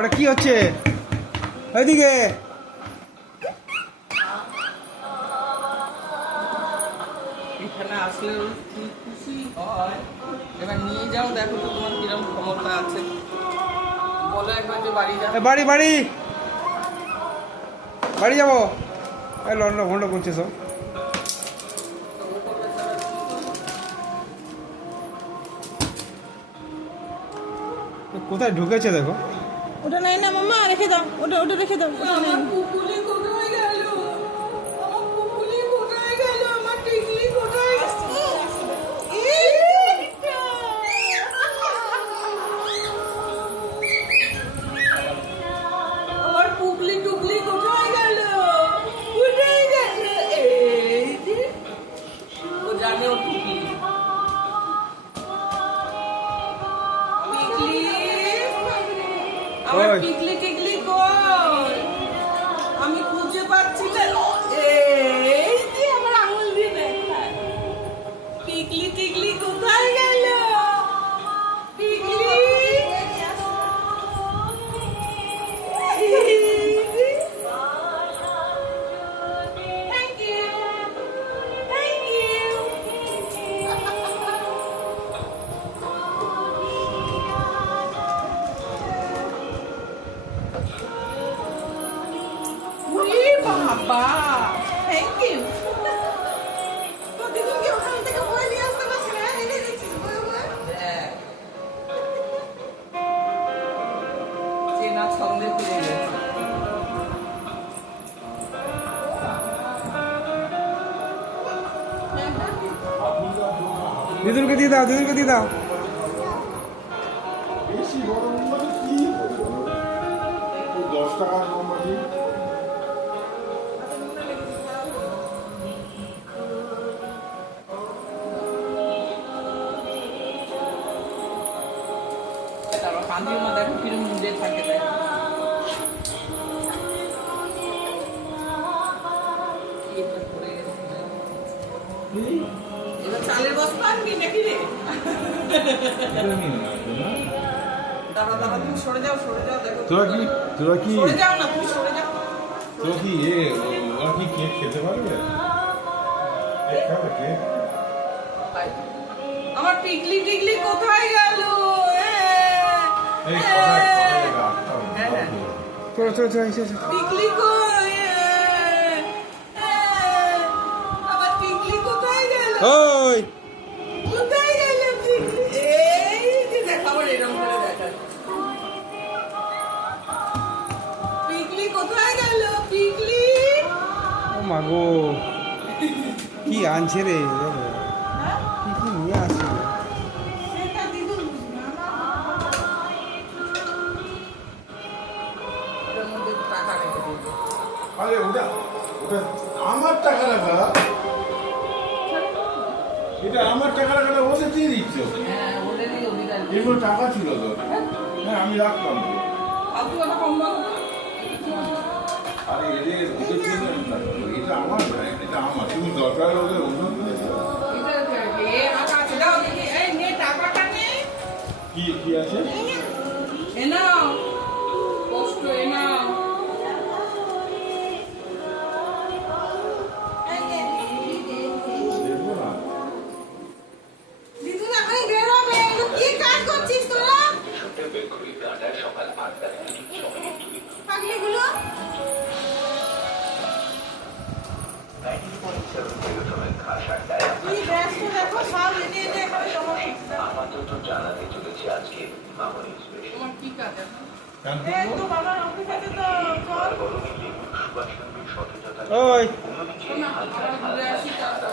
ওটা কি হচ্ছে ওইদিকে? এখানে আসলে খুশি হয়। এবার নিয়ে যাও, দেখো তো তোমার কিরকম ক্ষমতা আছে। বলো একবার যে বাড়ি যাও। বাড়ি বাড়ি বাড়ি যাবো। লন্ড ভন্ড করছে সব। কোথায় ঢুকেছে দেখো। ওটা নাই না মামা, রেখে দাও, ওটা ওটা রেখে দাও। ওটা নাই। আমার কুকুলি কোথায় গেল? আমার কুকুলি কোথায় গেল? আমার টিকলি কোথায় গেল? আমার পুকলি টুকলি কোথায় গেল? কোথায় গেল? এই যে ও জানে ও টুকলি। টিকলি, আমার ওই। টিকলি টিকলি কই? আমি খুঁজে পাচ্ছি না। এই যে আমার আঙুল দিয়ে দেখায়। টিকলি টিকলি কোথায় গেল? টিকলি Thank you. Thank you. উরে বাবা, থ্যাংক ইউ। প্রতিদিন কি ওখান থেকে বই নিয়ে আসতে পারছি না? এনে দিচ্ছিস বই বই। চেনা ছন্দে ফিরে গেছে। দিদুনকে দিয়ে দাও, দিদুনকে দিয়ে দাও। বেশি বড় মোমবাতি কি বলবো? 10 টাকার মোমবাতি। তারপর কান্দিমা দেখো কিরম মুজে থাকে তাই। এটা পড়ে গেছে। এবার চালের বস্তা আনবি নাকি রে? দাঁড়া দাঁড়া, তুমি সরে যাও দেখো। তোরা কি সরে যাও না, তুমি সরে যাও। তোরা কি ওরা কি কেক খেতে পারবে? কেক খাবে কেক? আমার টিকলি টিকলি কোথায় গেল? এই কোথায় হ্যাঁ। চলো চলো চলো এসে টিকলি কই? আমার টিকলি কোথায় গেল? ওই কোথায় গেল টিকলি? এই যে দেখো, আবার এরকম করে দেখা। টিকলি কোথায় গেল? টিকলি ও মা গো, কি আনছে রে দেখো। কি কি নিয়ে আসছে। সেটা দিদুন বুঝবে, আমার এর মধ্যে টাকা রেখে দিল। আরে ওটা আমার টাকা রাখা, এটা আমার টাকা রাখাটা ওকে দিয়ে দিচ্ছ। হ্যাঁ, ওদেরই অধিকার। এগুলো টাকা ছিল তো। হ্যাঁ আমি রাখতাম তো। ফালতু কথা কম বলো। আরে ওদের জন্য এটা আমার নয়, এটা আমার। তুমি দরকার ওদের ওষুধ দিয়েছো। কি আছে? দেখবো না। দিদুন এখনই বের হবে। এগুলো কি কাজ করছিস তোরা? পাগলিগুলো। কি ব্যস্ত দেখো, সব এনে এনে এখানে জমা করছে। তোমার কি কাজ এখন? এই তো বাবার অফিস আছে তো, চল। ওই শোনা, আমরা ঘুরে আসি তারপর।